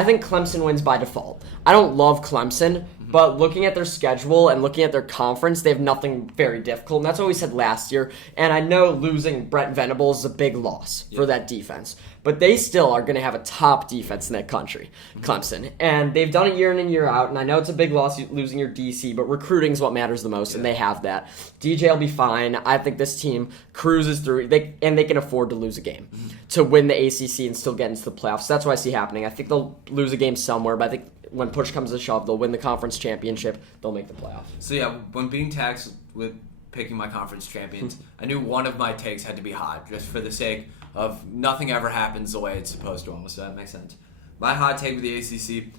I think Clemson wins by default. I don't love Clemson, but looking at their schedule and looking at their conference, they have nothing very difficult. And that's what we said last year. And I know losing Brent Venables is a big loss for that defense. But they still are going to have a top defense in that country, Clemson. And they've done it year in and year out. And I know it's a big loss losing your DC, but recruiting is what matters the most, and they have that. DJ will be fine. I think this team cruises through, and they can afford to lose a game to win the ACC and still get into the playoffs. So that's what I see happening. I think they'll lose a game somewhere, but I think when push comes to shove, they'll win the conference championship. They'll make the playoffs. So yeah, when being taxed with picking my conference champions, I knew one of my takes had to be hot, just for the sake of nothing ever happens the way it's supposed to almost. Does that make sense? My hot take with the ACC,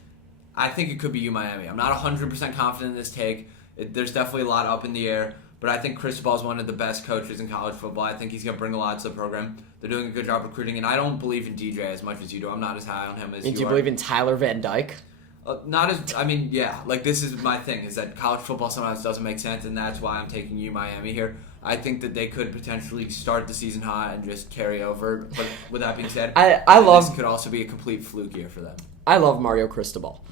I think it could be Miami. I'm not 100% confident in this take. There's definitely a lot up in the air, but I think Cristobal is one of the best coaches in college football. I think he's going to bring a lot to the program. They're doing a good job recruiting, and I don't believe in DJ as much as you do. I'm not as high on him as you are. Do you believe in Tyler Van Dyke? This is my thing, is that college football sometimes doesn't make sense, and that's why I'm taking Miami here. I think that they could potentially start the season hot and just carry over. But with that being said, this could also be a complete fluke year for them. I love Mario Cristobal.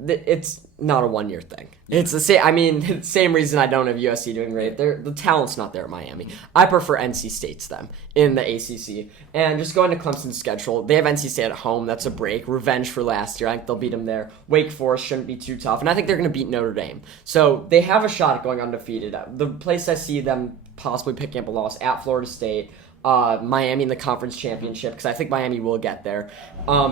It's not a one-year thing. It's the same. I mean, same reason I don't have USC doing great. The talent's not there at Miami. I prefer NC State to them in the ACC. And just going to Clemson's schedule, they have NC State at home. That's a break. Revenge for last year. I think they'll beat them there. Wake Forest shouldn't be too tough. And I think they're going to beat Notre Dame. So they have a shot at going undefeated. The place I see them possibly picking up a loss at Florida State, Miami in the conference championship, because I think Miami will get there,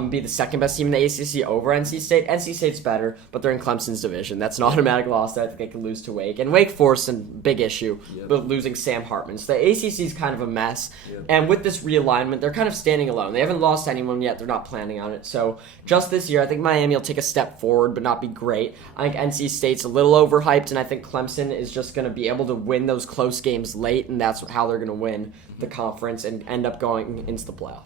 be the second best team in the ACC over NC State. NC State's better, but they're in Clemson's division. That's an automatic loss that I think they can lose to Wake. And Wake Forest, a big issue, but losing Sam Hartman. So the ACC is kind of a mess. And with this realignment, they're kind of standing alone. They haven't lost anyone yet. They're not planning on it. So just this year, I think Miami will take a step forward, but not be great. I think NC State's a little overhyped, and I think Clemson is just going to be able to win those close games late, and that's how they're going to win the conference and end up going into the playoff.